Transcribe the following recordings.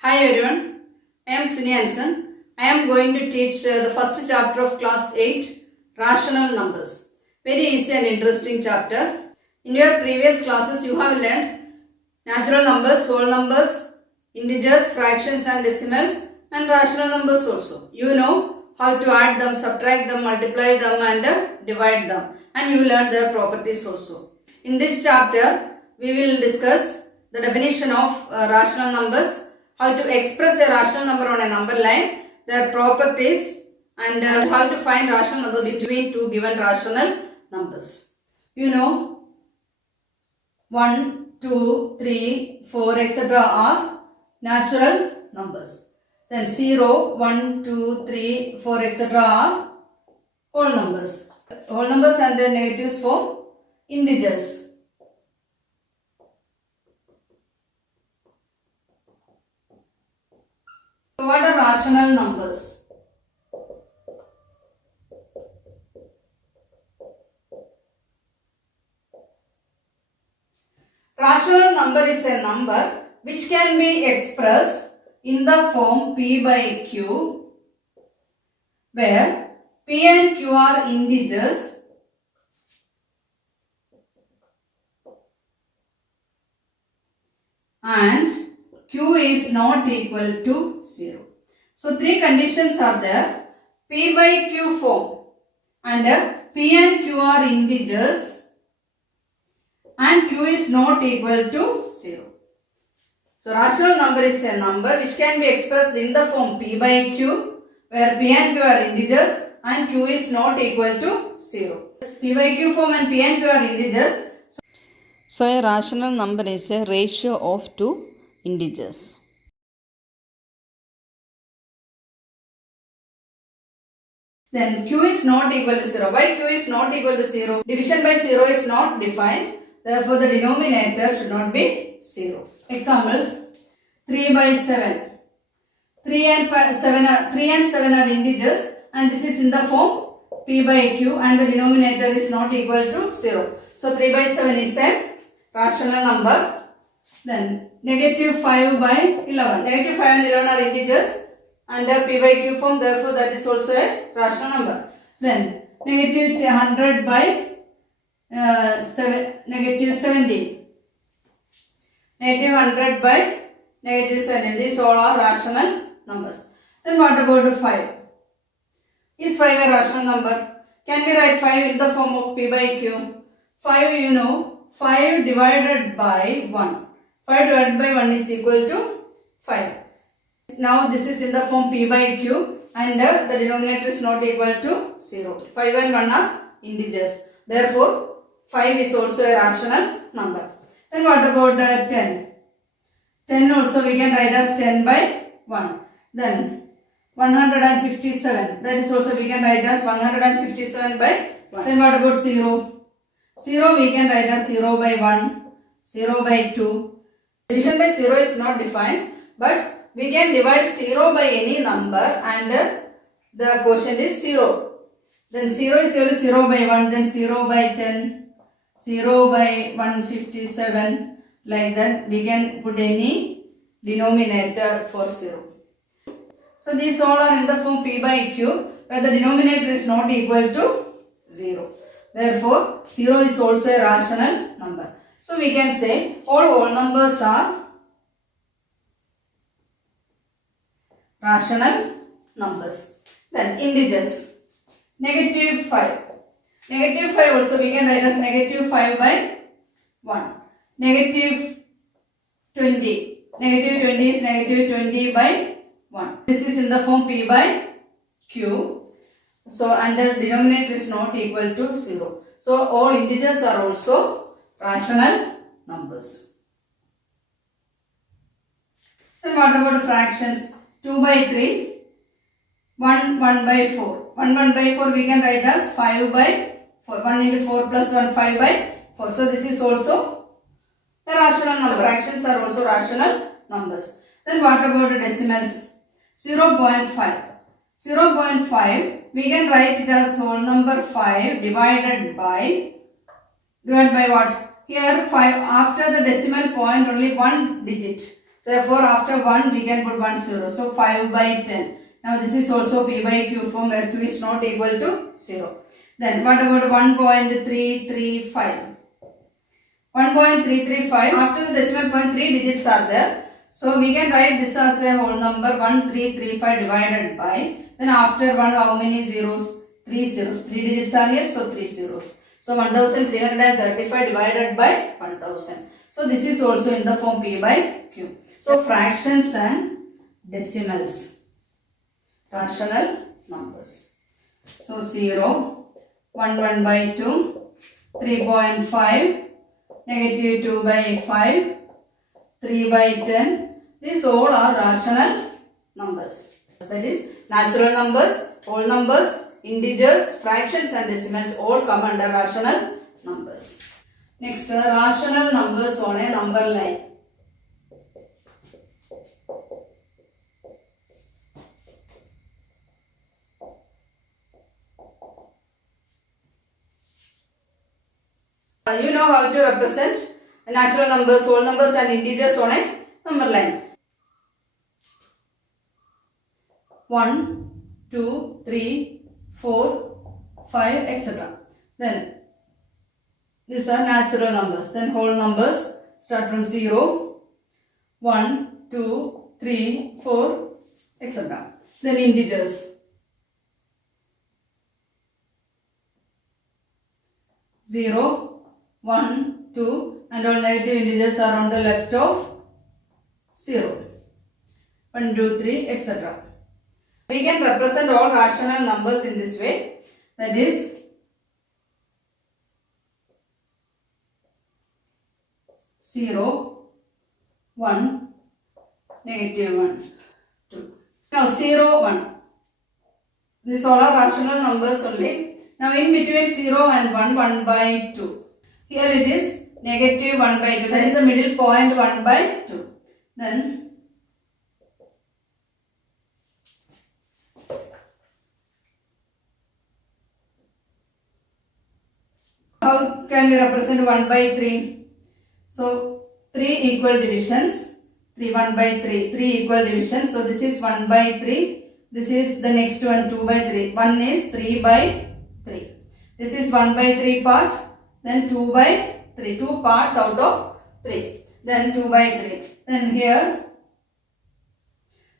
Hi everyone, I am Suni Anson. I am going to teach the first chapter of class 8, rational numbers. Very easy and interesting chapter. In your previous classes you have learned natural numbers, whole numbers, integers, fractions and decimals, and rational numbers also. You know how to add them, subtract them, multiply them and divide them, and you learn their properties also. In this chapter we will discuss the definition of rational numbers, how to express a rational number on a number line, their properties, and how to find rational numbers between two given rational numbers. You know 1, 2, 3, 4, etc. are natural numbers. Then 0, 1, 2, 3, 4, etc. are whole numbers. Whole numbers and their negatives form integers. So what are rational numbers? Rational number is a number which can be expressed in the form P by Q, where P and Q are integers and Q is not equal to 0. So three conditions are there: P by Q form, and P and Q are integers and Q is not equal to 0. So rational number is a number which can be expressed in the form P by Q, where P and Q are integers and Q is not equal to 0. P by Q form and P and Q are integers. So a rational number is a ratio of two integers. Then Q is not equal to 0. Why Q is not equal to 0? Division by 0 is not defined. Therefore, the denominator should not be 0. Examples: 3 by 7. 3 and 7 are integers, and this is in the form P by Q, and the denominator is not equal to 0. So 3 by 7 is a rational number. Then negative 5 by 11. Negative 5 and 11 are integers and the P by Q form, therefore that is also a rational number. Then negative 100 by negative 17. Negative 100 by negative 17. These all are rational numbers. Then what about 5? Is 5 a rational number? Can we write 5 in the form of P by Q? 5, you know, 5 divided by 1. 5 divided by 1 is equal to 5. Now this is in the form P by Q, and the denominator is not equal to 0. 5 and 1 are integers. Therefore 5 is also a rational number. Then what about 10? 10 also we can write as 10 by 1. Then 157. That is also we can write as 157 by 1. Then what about 0? 0 we can write as 0 by 1, 0 by 2. Division by 0 is not defined, but we can divide 0 by any number and the quotient is 0. Then 0 is equal to 0 by 1, then 0 by 10, 0 by 157, like that we can put any denominator for 0. So these all are in the form P by Q, where the denominator is not equal to 0. Therefore 0 is also a rational number. So we can say all whole numbers are rational numbers. Then integers. Negative 5. Negative 5 also we can write as negative 5 by 1. Negative 20. Negative 20 is negative 20 by 1. This is in the form P by Q. So and the denominator is not equal to 0. So all integers are also rational numbers. Then what about fractions? 2 by 3, 1 by 4. 1 by 4 we can write as 5 by 4. 1 into 4 plus 1, 5 by 4. So this is also a rational number. Fractions are also rational numbers. Then what about decimals? 0.5. 0.5 we can write it as whole number 5 divided by what? Here 5, after the decimal point only one digit. Therefore, after 1 we can put 1 0. So 5 by 10. Now this is also P by Q form where Q is not equal to 0. Then what about 1.335? 1.335, after the decimal point 3 digits are there. So we can write this as a whole number 1335 divided by, then after 1 how many zeros? 3 zeros. 3 digits are here, so 3 zeros. So 1335 divided by 1000. So this is also in the form P by Q. So fractions and decimals, rational numbers. So 0, 1 by 2, 3.5, negative 2 by 5, 3 by 10. These all are rational numbers. That is natural numbers, whole numbers, integers, fractions and decimals all come under rational numbers. Next, rational numbers on a number line. You know how to represent natural numbers, whole numbers and integers on a number line. 1, 2, 3, 4, 5, etc. Then these are natural numbers. Then whole numbers start from 0, 1, 2, 3, 4, etc. Then integers. 0, 1, 2 and all negative integers are on the left of 0. 1, 2, 3, etc. We can represent all rational numbers in this way. That is 0, 1, negative 1, 2. Now 0, 1. These all are rational numbers only. Now in between 0 and 1, 1 by 2. Here it is negative 1 by 2. That is the middle point 1 by 2. Then how can we represent 1 by 3? So 3 equal divisions. 3, 1 by 3. 3 equal divisions. So this is 1 by 3. This is the next one 2 by 3. 1 is 3 by 3. This is 1 by 3 part. Then 2 by 3. 2 parts out of 3. Then 2 by 3. Then here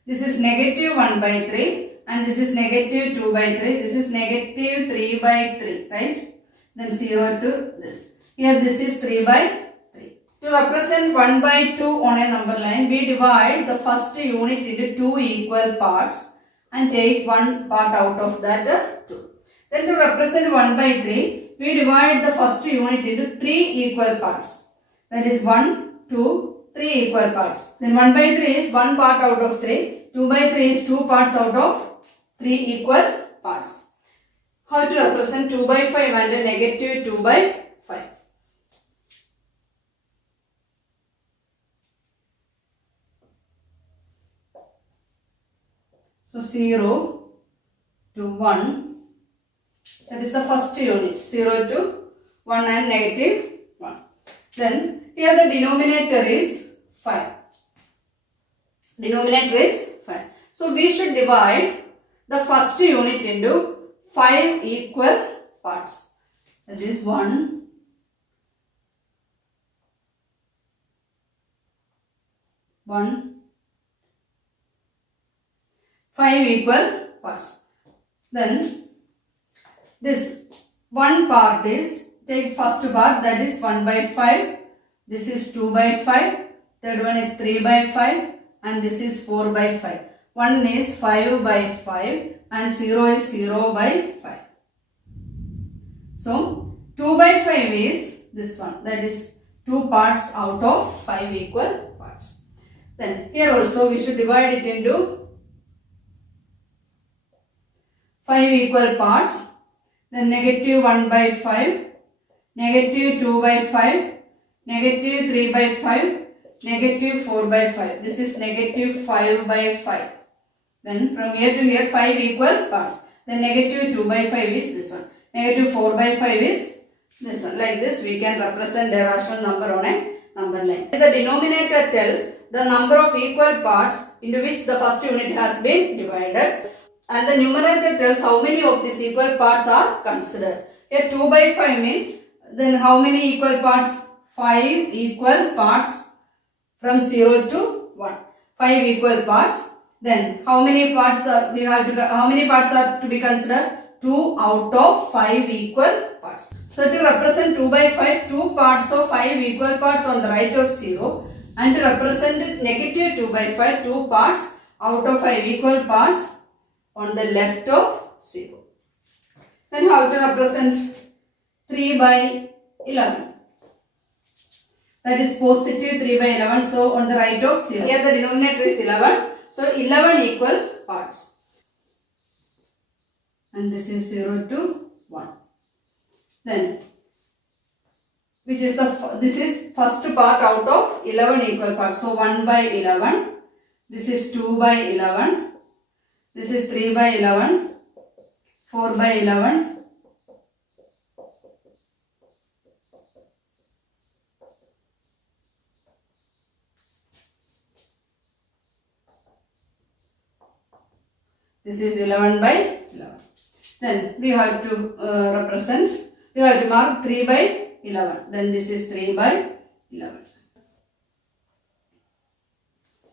this is negative 1 by 3 and this is negative 2 by 3. This is negative 3 by 3. Right? Then 0 to this. Here this is 3 by 3. To represent 1 by 2 on a number line, we divide the first unit into 2 equal parts and take one part out of that 2. Then to represent 1 by 3, we divide the first unit into 3 equal parts. That is 1, 2, 3 equal parts. Then 1 by 3 is 1 part out of 3. 2 by 3 is 2 parts out of 3 equal parts. How to represent 2 by 5 and a negative 2 by 5? So 0 to 1, that is the first unit, 0 to 1 and negative 1. Then here the denominator is 5. Denominator is 5. So we should divide the first unit into 5 equal parts. That is 1, 1, 5 equal parts. Then this one part is, take first part, that is 1 by 5. This is 2 by 5. Third one is 3 by 5 and this is 4 by 5. 1 is 5 by 5 and 0 is 0 by 5. So 2 by 5 is this one, that is 2 parts out of 5 equal parts. Then here also we should divide it into 5 equal parts. Then negative 1 by 5, negative 2 by 5, negative 3 by 5, negative 4 by 5. This is negative 5 by 5. Then from here to here 5 equal parts. Then negative 2 by 5 is this one. Negative 4 by 5 is this one. Like this we can represent a rational number on a number line. The denominator tells the number of equal parts into which the first unit has been divided, and the numerator tells how many of these equal parts are considered. Here 2 by 5 means, then how many equal parts? 5 equal parts from 0 to 1. 5 equal parts. Then how many parts are to be considered? 2 out of 5 equal parts. So to represent 2 by 5, 2 parts of 5 equal parts on the right of 0, and to represent negative 2 by 5, 2 parts out of 5 equal parts on the left of 0. Then how to represent 3 by 11? That is positive 3 by 11. So on the right of 0. Here the denominator is 11. So 11 equal parts. And this is 0 to 1. Then which is this is first part out of 11 equal parts. So 1 by 11. This is 2 by 11. This is 3 by 11. 4 by 11. This is 11 by 11. Then we have to we have to mark 3 by 11. Then this is 3 by 11.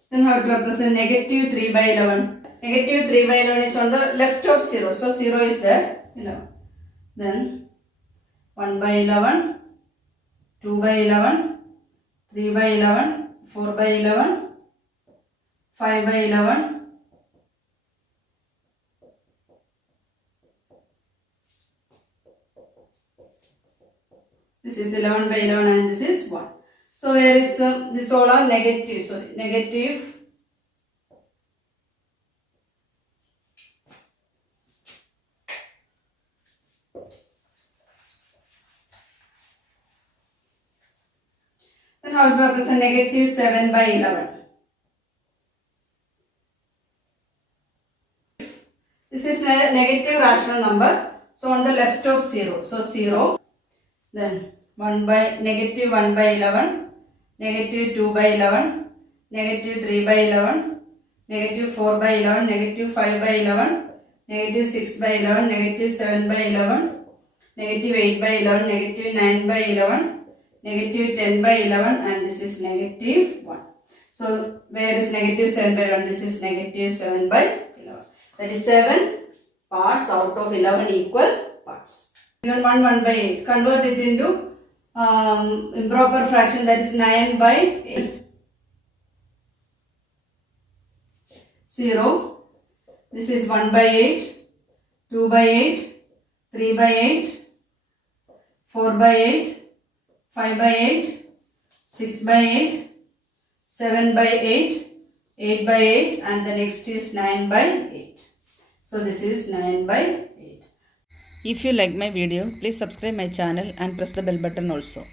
Then we have to represent negative 3 by 11. Negative 3 by 11 is on the left of 0. So 0 is there, 11. Then 1 by 11, 2 by 11, 3 by 11, 4 by 11, 5 by 11, this is 11 by 11 and this is 1. So where is this all are negative, negative. Then how to represent negative 7 by 11? This is a negative rational number. So on the left of 0. So 0. Then 1 by negative 1 by 11, negative 2 by 11, negative 3 by 11, negative 4 by 11, negative 5 by 11, negative 6 by 11, negative 7 by 11, negative 8 by 11, negative 9 by 11, negative 10 by 11, and this is negative 1. So where is negative 7 by 11? This is negative 7 by 11. That is 7 parts out of 11 equal parts. 1 by 8. Convert it into improper fraction, that is 9 by 8. 0. This is 1 by 8, 2 by 8, 3 by 8, 4 by 8, 5 by 8, 6 by 8, 7 by 8, 8 by 8, and the next is 9 by 8. So this is 9 by 8. If you like my video, please subscribe my channel and press the bell button also.